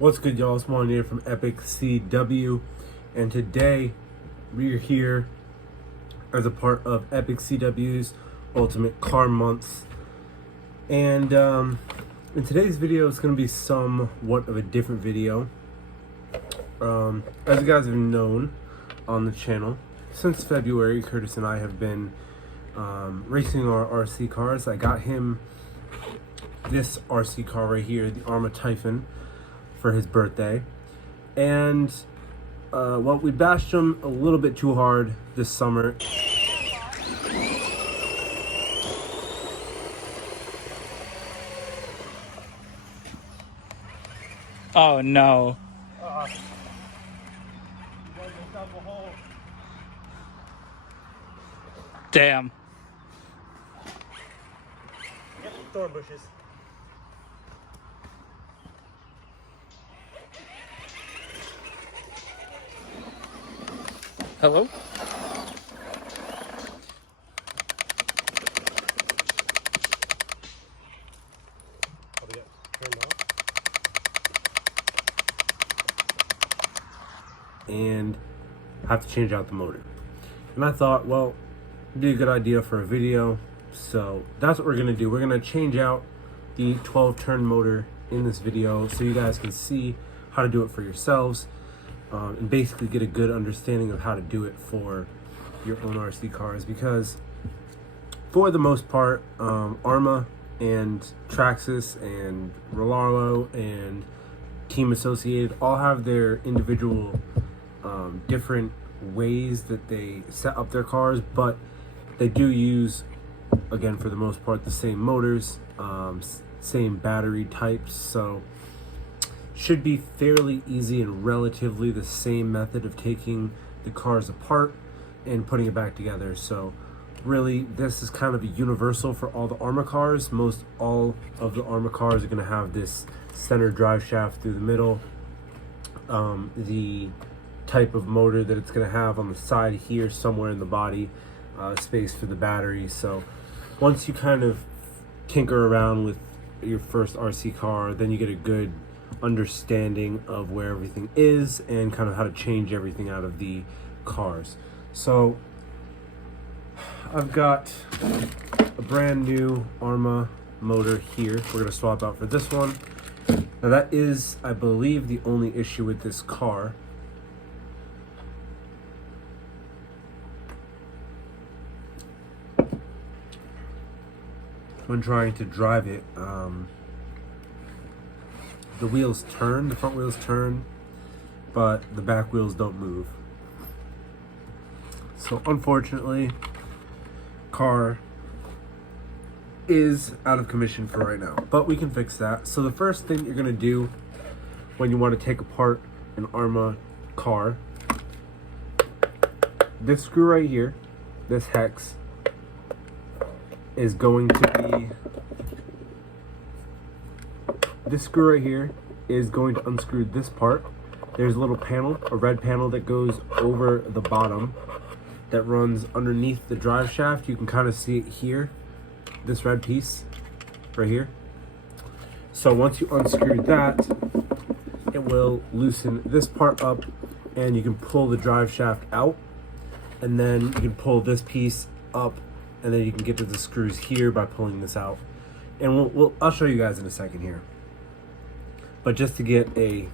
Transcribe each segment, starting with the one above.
What's good, y'all? It's Wanyá from Epic CW, and today we're here as a part of Epic CW's Ultimate Car Months. And in today's video, it's going to be somewhat of a different video. As you guys have known on the channel, since February, Curtis and I have been racing our RC cars. I got him this RC car right here, the ARRMA Typhon, for his birthday, and well, we bashed him a little bit too hard this summer. Oh no. Damn. Yep, thorn bushes. Hello? And have to change out the motor. And I thought, well, it'd be a good idea for a video. So that's what we're gonna do. We're gonna change out the 12-turn motor in this video so you guys can see how to do it for yourselves. And basically get a good understanding of how to do it for your own RC cars, because for the most part, ARRMA and Traxxas and Rollarlo and Team Associated all have their individual different ways that they set up their cars, but they do use, again, for the most part, the same motors, same battery types, so should be fairly easy and relatively the same method of taking the cars apart and putting it back together. So really, this is kind of a universal for all the ARRMA cars. Most all of the ARRMA cars are going to have this center drive shaft through the middle. The type of motor that it's going to have on the side here, somewhere in the body, space for the battery. So once you kind of tinker around with your first RC car, then you get a good understanding of where everything is and kind of how to change everything out of the cars. So I've got a brand new ARRMA motor here. We're going to swap out for this one. Now that is, I believe, the only issue with this car. When trying to drive it, the wheels turn, the front wheels turn, but the back wheels don't move. So unfortunately, car is out of commission for right now, but we can fix that. So the first thing you're gonna do when you want to take apart an ARRMA car, this screw right here, this hex, is going to be, this screw right here is going to unscrew this part. There's a little panel, a red panel that goes over the bottom that runs underneath the drive shaft. You can kind of see it here, this red piece right here. So once you unscrew that, it will loosen this part up and you can pull the drive shaft out, and then you can pull this piece up, and then you can get to the screws here by pulling this out. And I'll show you guys in a second here. But just to get a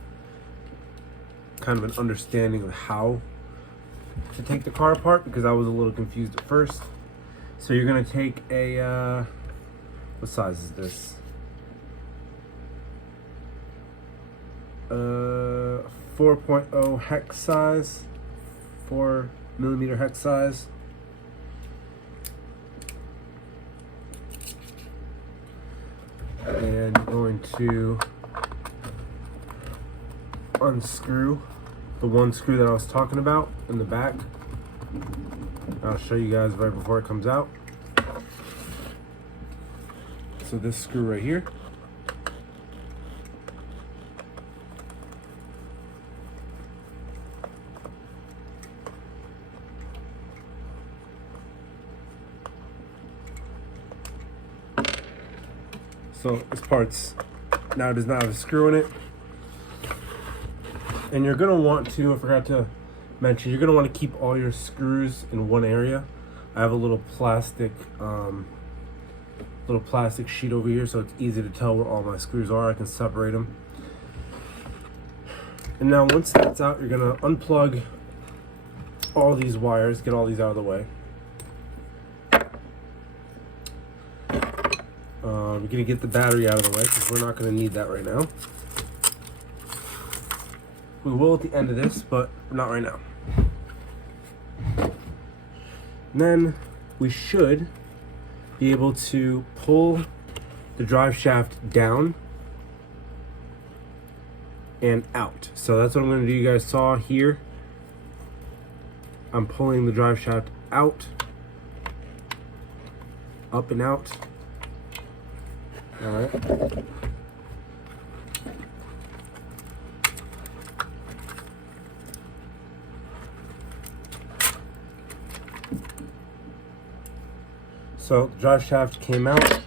kind of an understanding of how to take the car apart, because I was a little confused at first. So you're gonna take a, what size is this? 4.0 hex size, 4mm hex size. And you're going to unscrew the one screw that I was talking about in the back. I'll show you guys right before it comes out. So this screw right here. So this part's now does not have a screw in it. And you're gonna want to, I forgot to mention, you're gonna want to keep all your screws in one area. I have a little plastic sheet over here, so it's easy to tell where all my screws are. I can separate them. And now once that's out, you're gonna unplug all these wires, get all these out of the way. We're gonna get the battery out of the way because we're not gonna need that right now. We will at the end of this, but not right now. And then we should be able to pull the drive shaft down and out. So that's what I'm gonna do. You guys saw here, I'm pulling the drive shaft out, up and out. All right. So the drive shaft came out.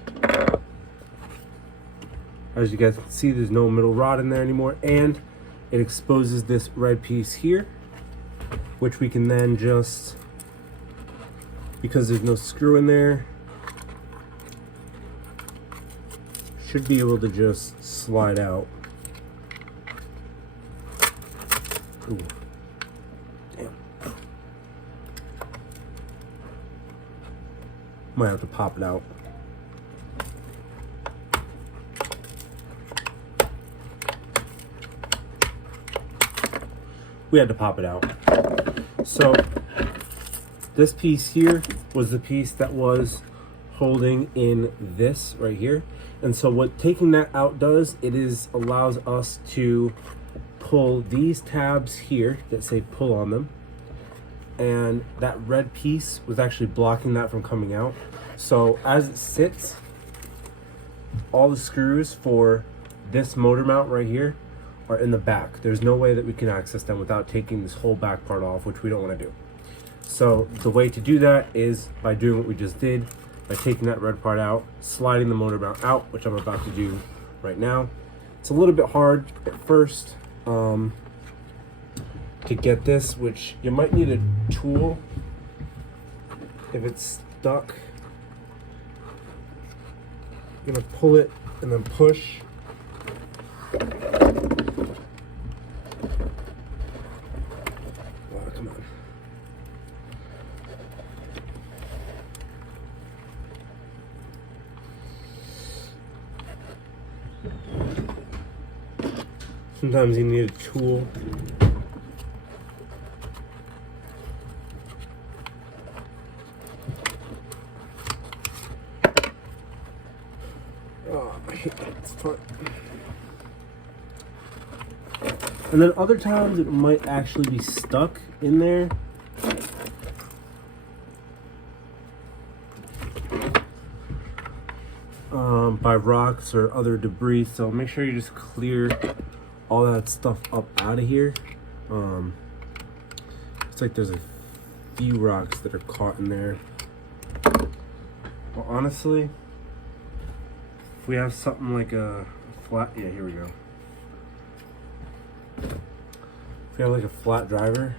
As you guys can see, there's no middle rod in there anymore, and it exposes this red piece here, which we can then just, because there's no screw in there, should be able to just slide out. Ooh. Damn. Might have to pop it out. We had to pop it out. So this piece here was the piece that was holding in this right here. And so what taking that out does, allows us to pull these tabs here that say pull on them. And that red piece was actually blocking that from coming out. So as it sits, all the screws for this motor mount right here are in the back. There's no way that we can access them without taking this whole back part off, which we don't want to do. So the way to do that is by doing what we just did, by taking that red part out, sliding the motor mount out, which I'm about to do right now. It's a little bit hard at first to get this, which you might need a tool if it's stuck. I'm gonna pull it and then push. Wow, come on. Sometimes you need a tool. Oh, I hate that part. And then other times it might actually be stuck in there. By rocks or other debris. So make sure you just clear all that stuff up out of here. It's like there's a few rocks that are caught in there. Well, honestly, if we have something like a flat, yeah, here we go. If we have like a flat driver,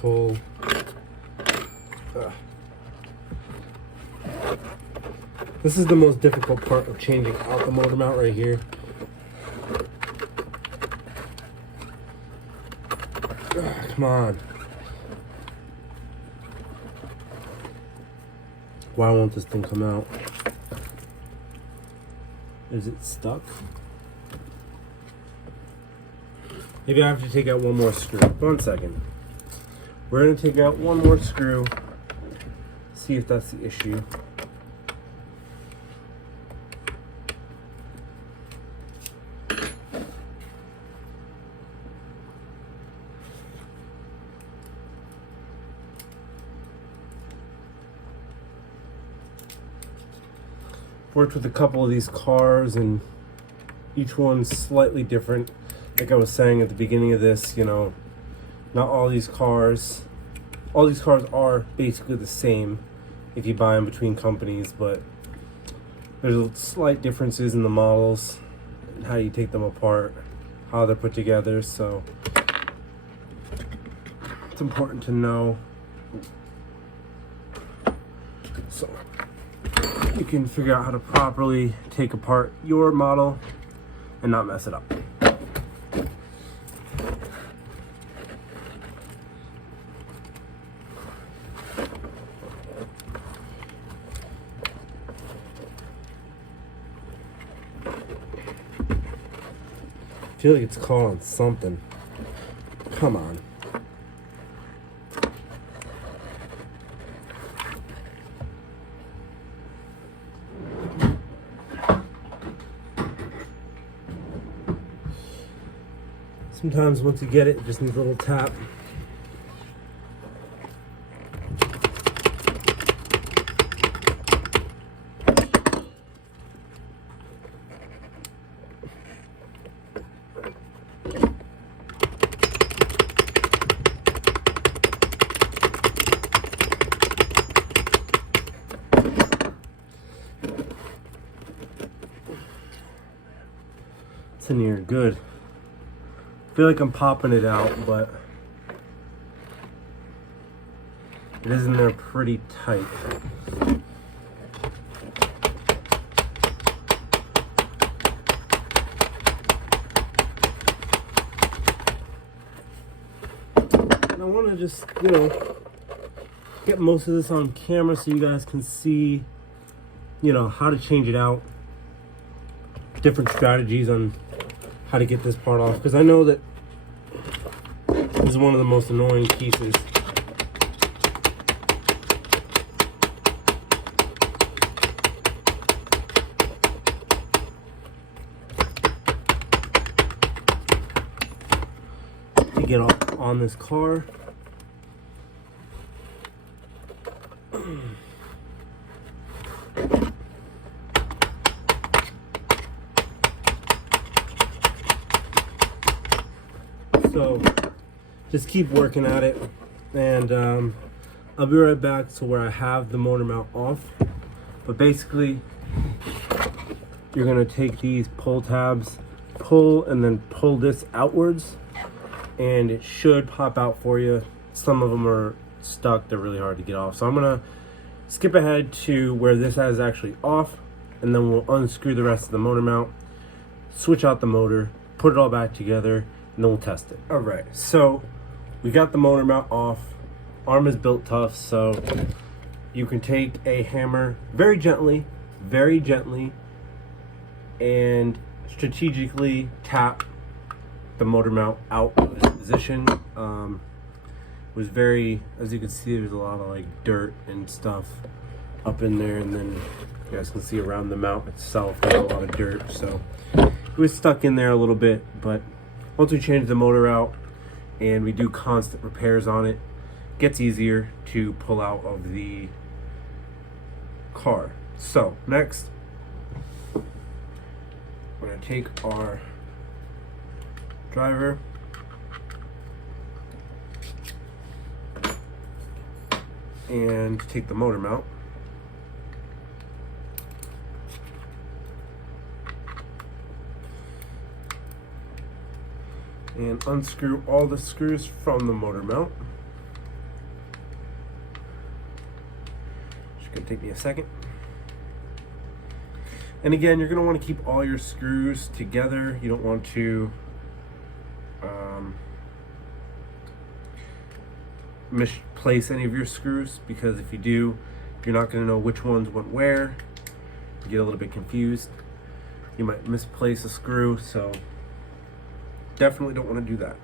pull. This is the most difficult part of changing out the motor mount right here. Come on. Why won't this thing come out? Is it stuck? Maybe I have to take out one more screw. 1 second. We're going to take out one more screw, see if that's the issue. Worked with a couple of these cars and each one's slightly different. Like I was saying at the beginning of this, you know, Not all these cars are basically the same if you buy them between companies, but there's slight differences in the models and how you take them apart, how they're put together, so it's important to know so you can figure out how to properly take apart your model and not mess it up. I feel like it's caught on something. Come on. Sometimes once you get it, it just needs a little tap. It's in here, good. I feel like I'm popping it out, but it is in there pretty tight. And I want to just, get most of this on camera so you guys can see, how to change it out. Different strategies on how to get this part off, because I know that this is one of the most annoying pieces. To get on this car. So just keep working at it, and I'll be right back to where I have the motor mount off. But basically, you're gonna take these pull tabs, pull and then pull this outwards, and it should pop out for you. Some of them are stuck, they're really hard to get off. So I'm gonna skip ahead to where this is actually off, and then we'll unscrew the rest of the motor mount, switch out the motor, put it all back together, and then we'll test it. All right, so we got the motor mount off. ARRMA is built tough, so you can take a hammer very gently, and strategically tap the motor mount out of its position. It was very, as you can see, there's a lot of dirt and stuff up in there, and then you guys can see around the mount itself there's a lot of dirt, so it was stuck in there a little bit. But once we change the motor out and we do constant repairs on it, it gets easier to pull out of the car. So next, we're going to take our driver and take the motor mount. And unscrew all the screws from the motor mount. Just gonna take me a second. And again, you're gonna want to keep all your screws together. You don't want to misplace any of your screws, because if you do, you're not gonna know which ones went where. You get a little bit confused. You might misplace a screw, so definitely don't want to do that.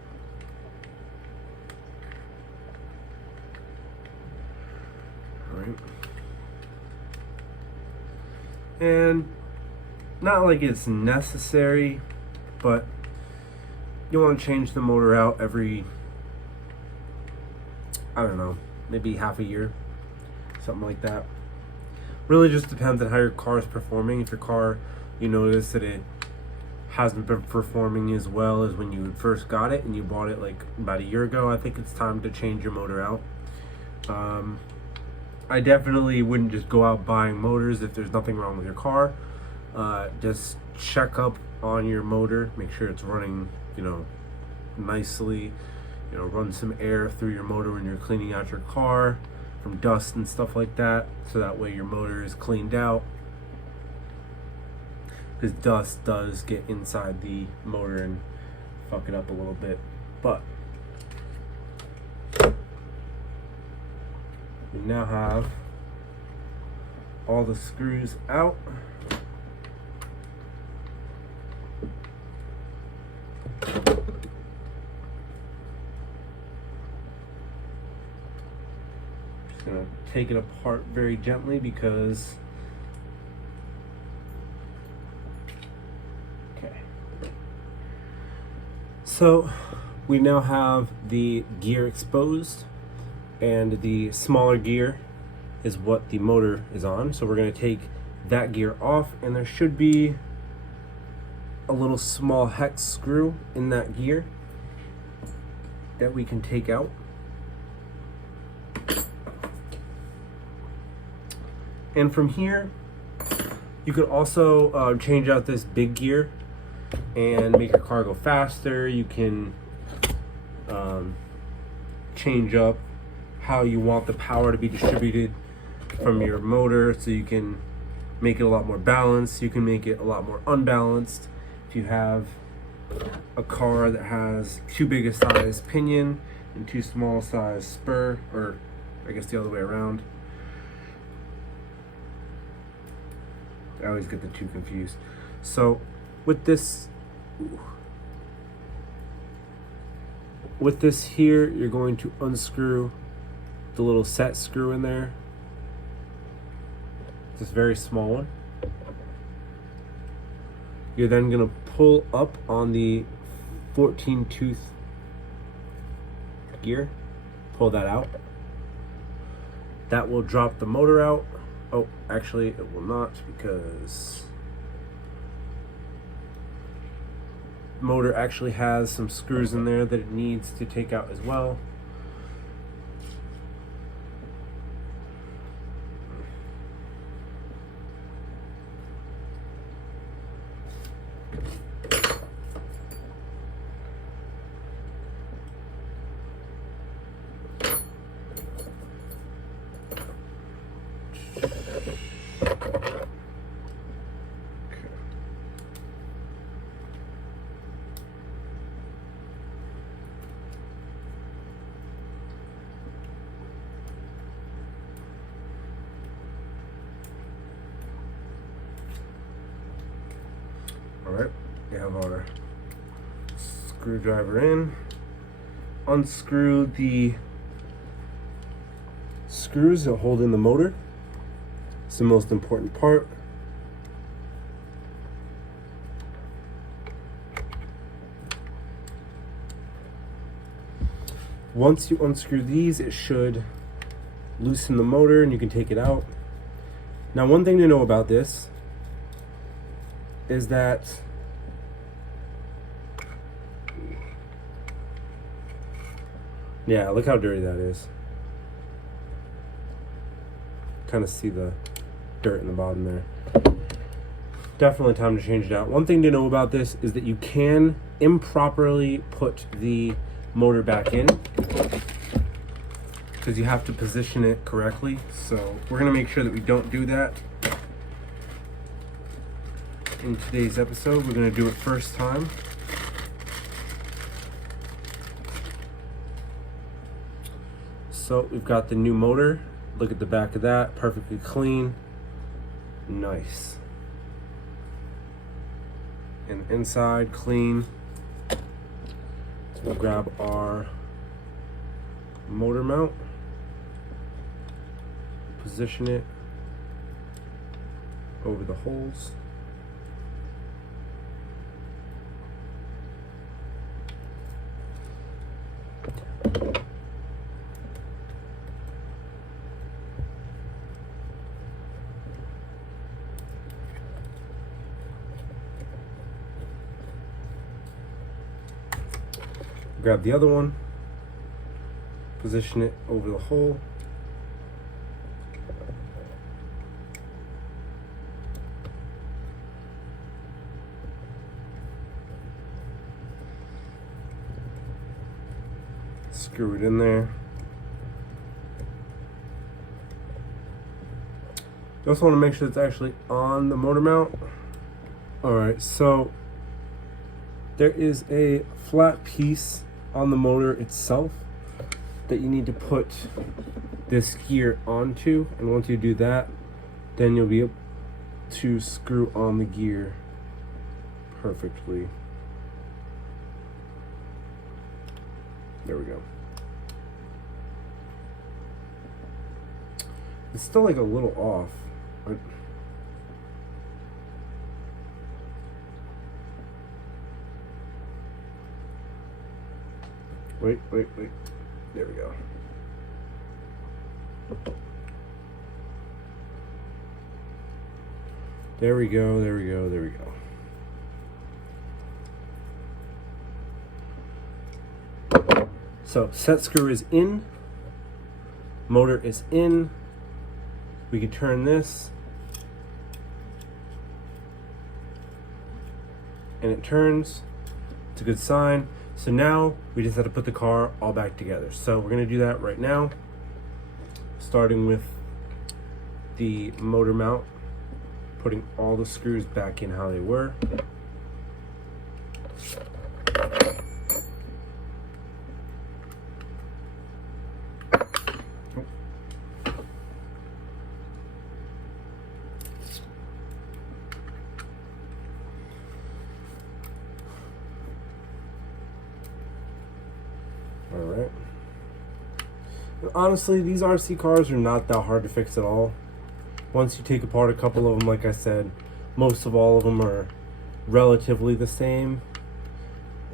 All right. And not like it's necessary, but you want to change the motor out every, I don't know, maybe half a year, something like that. Really just depends on how your car is performing. If your car, you notice that it hasn't been performing as well as when you first got it and you bought it like about a year ago, I think it's time to change your motor out. I definitely wouldn't just go out buying motors if there's nothing wrong with your car. Just check up on your motor, make sure it's running, nicely. Run some air through your motor when you're cleaning out your car from dust and stuff like that, so that way your motor is cleaned out. Because dust does get inside the motor and fuck it up a little bit. But we now have all the screws out. Just gonna take it apart very gently because so we now have the gear exposed, and the smaller gear is what the motor is on. So we're going to take that gear off, and there should be a little small hex screw in that gear that we can take out. And from here, you could also change out this big gear and make your car go faster. You can change up how you want the power to be distributed from your motor, so you can make it a lot more balanced. You can make it a lot more unbalanced. If you have a car that has too big a size pinion and too small a size spur, or I guess the other way around. I always get the two confused. So with this here, you're going to unscrew the little set screw in there. This very small one. You're then going to pull up on the 14 tooth gear, pull that out. That will drop the motor out. Oh, actually it will not, because the motor actually has some screws in there that it needs to take out as well. Alright, we have our screwdriver in. Unscrew the screws that hold in the motor. It's the most important part. Once you unscrew these, it should loosen the motor and you can take it out. Now, one thing to know about this is that yeah, look how dirty that is. Kind of see the dirt in the bottom there. Definitely time to change it out. One thing to know about this is that you can improperly put the motor back in, because you have to position it correctly. So we're going to make sure that we don't do that in today's episode. We're going to do it first time. So we've got the new motor. Look at the back of that, perfectly clean. Nice. And the inside, clean. So we'll grab our motor mount, position it over the holes. grab the other one, position it over the hole. Screw it in there. You also want to make sure it's actually on the motor mount. Alright, so there is a flat piece on the motor itself that you need to put this gear onto, and once you do that, then you'll be able to screw on the gear perfectly. There we go. It's still like a little off. Wait. There we go. There we go. So set screw is in, motor is in. We can turn this, and it turns. It's a good sign. So now we just have to put the car all back together. So we're gonna do that right now, starting with the motor mount, putting all the screws back in how they were. Alright. Honestly, these RC cars are not that hard to fix at all. Once you take apart a couple of them, like I said, most of all of them are relatively the same.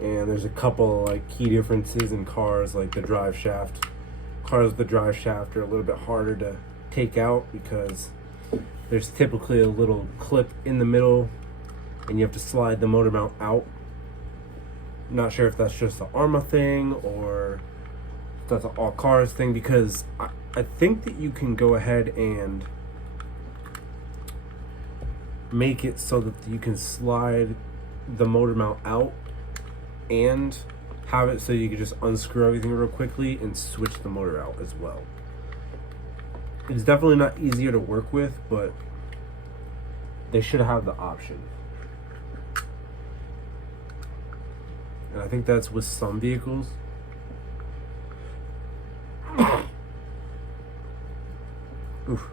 And there's a couple like key differences in cars, like the drive shaft. Cars with the drive shaft are a little bit harder to take out because there's typically a little clip in the middle and you have to slide the motor mount out. Not sure if that's just an ARRMA thing or if that's an all cars thing, because I think that you can go ahead and make it so that you can slide the motor mount out and have it so you can just unscrew everything real quickly and switch the motor out as well. It's definitely not easier to work with, but they should have the option. And I think that's with some vehicles. Oof.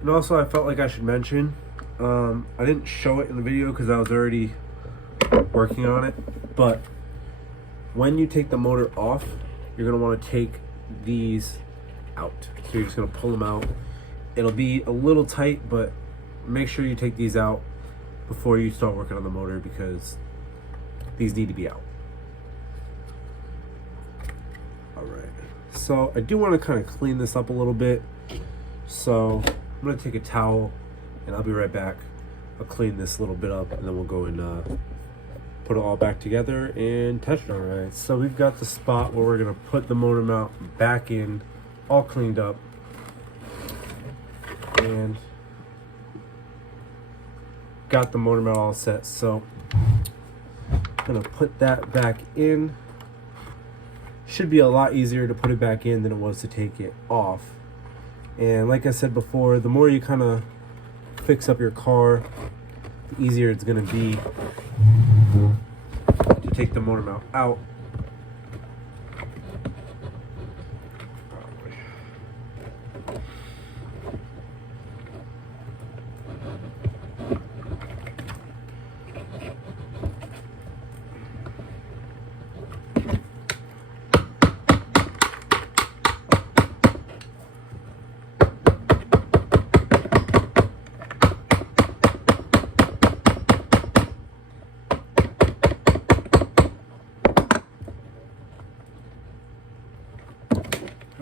And also I felt like I should mention, I didn't show it in the video because I was already working on it, but when you take the motor off, you're going to want to take these out. So you're just going to pull them out. It'll be a little tight, but make sure you take these out before you start working on the motor because these need to be out. Alright, so I do want to kind of clean this up a little bit, so I'm going to take a towel and I'll be right back. I'll clean this little bit up and then we'll go and put it all back together and test it. Alright, so we've got the spot where we're going to put the motor mount back in, all cleaned up, and got the motor mount all set. So I'm going to put that back in. Should be a lot easier to put it back in than it was to take it off. And like I said before, the more you kind of fix up your car, the easier it's going to be to take the motor mount out.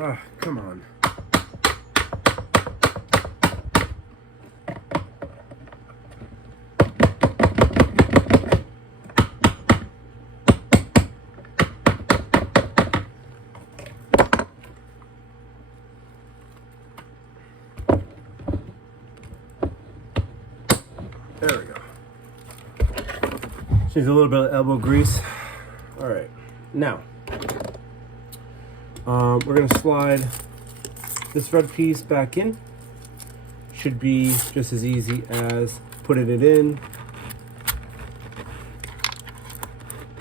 Ah, come on. There we go. Just needs a little bit of elbow grease. All right, now we're gonna slide this red piece back in. Should be just as easy as putting it in.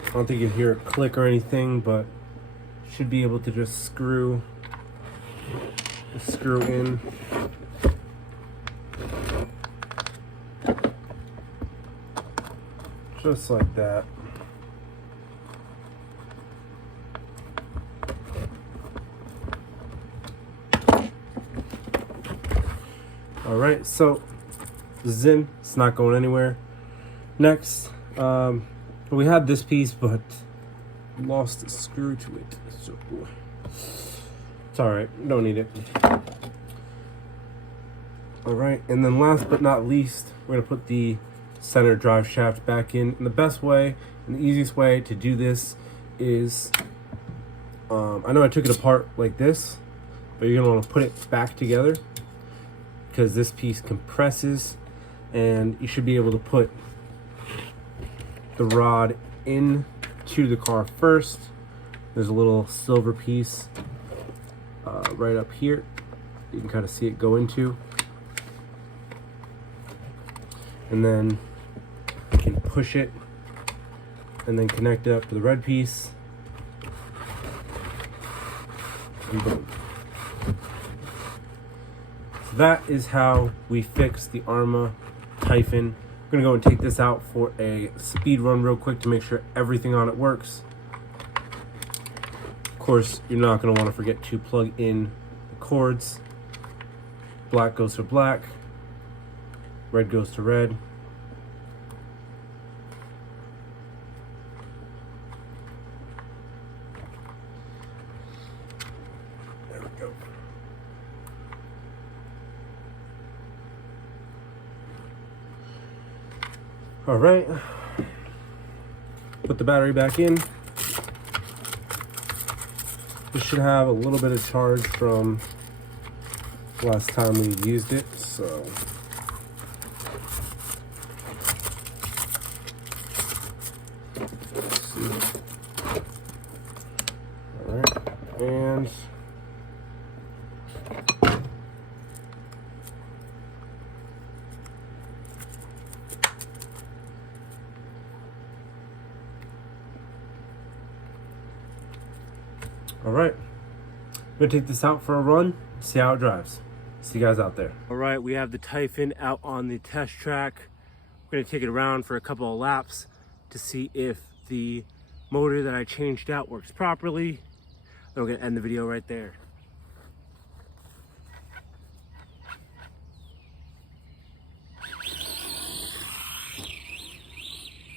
I don't think you hear a click or anything, but should be able to just screw in. Just like that. All right, so this is in. It's not going anywhere. Next, we had this piece, but lost the screw to it. So it's all right. Don't need it. All right, and then last but not least, we're gonna put the center drive shaft back in. And the best way and the easiest way to do this is, I know I took it apart like this, but you're gonna want to put it back together because this piece compresses, and you should be able to put the rod into the car first. There's a little silver piece right up here. You can kind of see it go into. And then you can push it and then connect it up to the red piece. And boom. So that is how we fix the ARRMA Typhon. I'm gonna go and take this out for a speed run real quick to make sure everything on it works. Of course, you're not gonna want to forget to plug in the cords. Black goes to black, red goes to red. There we go. All right, put the battery back in. This should have a little bit of charge from last time we used it, so let's see. All right, and all right, I'm gonna take this out for a run, see how it drives. See you guys out there. All right, we have the Typhon out on the test track. We're gonna take it around for a couple of laps to see if the motor that I changed out works properly. Then we're gonna end the video right there.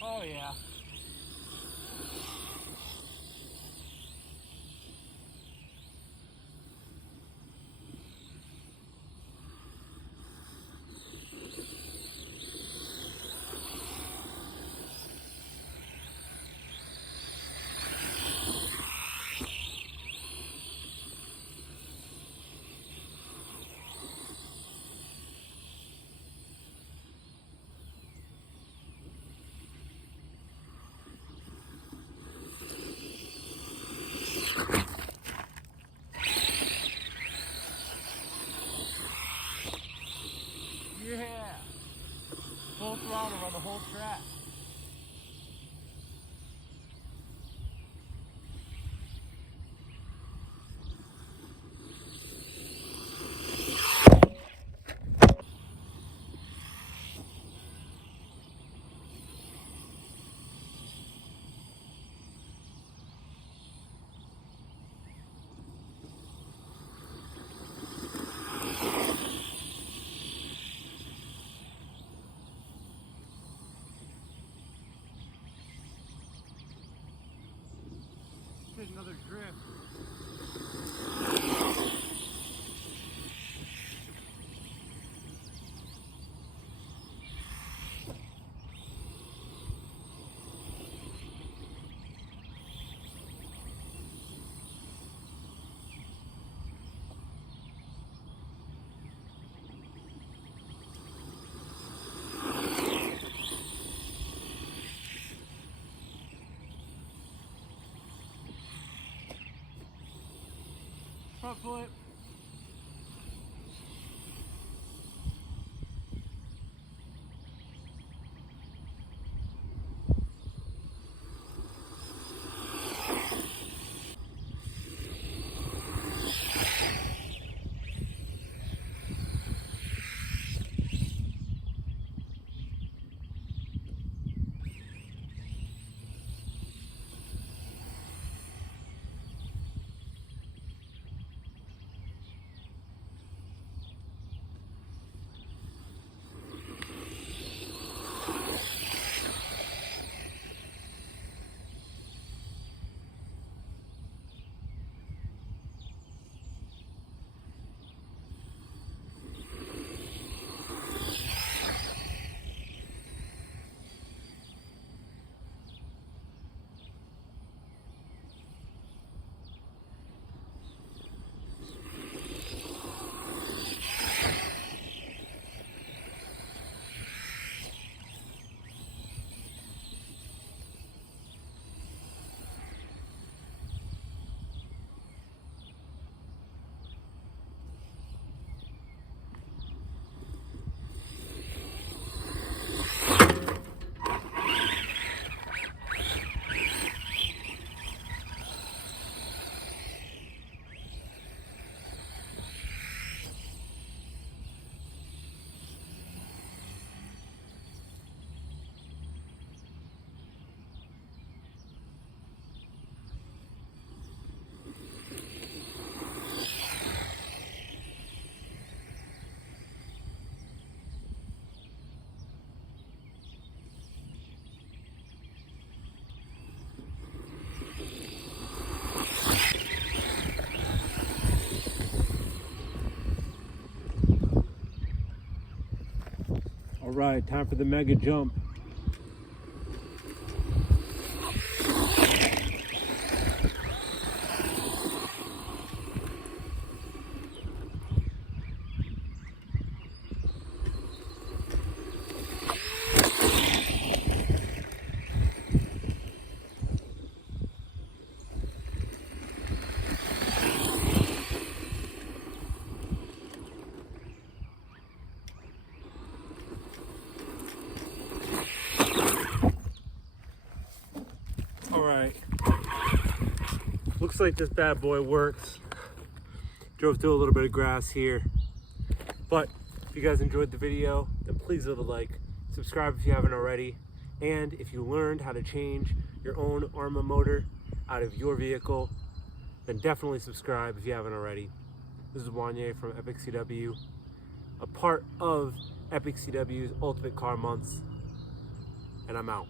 Oh yeah. Yeah. Full throttle on the whole track. front flip. All right, time for the mega jump. All right, looks like this bad boy works. Drove through a little bit of grass here, but if you guys enjoyed the video, then please leave a like, subscribe if you haven't already, and if you learned how to change your own ARRMA motor out of your vehicle, then definitely subscribe if you haven't already. This is Wanyá from Epic CW, a part of Epic CW's Ultimate Car Months, and I'm out.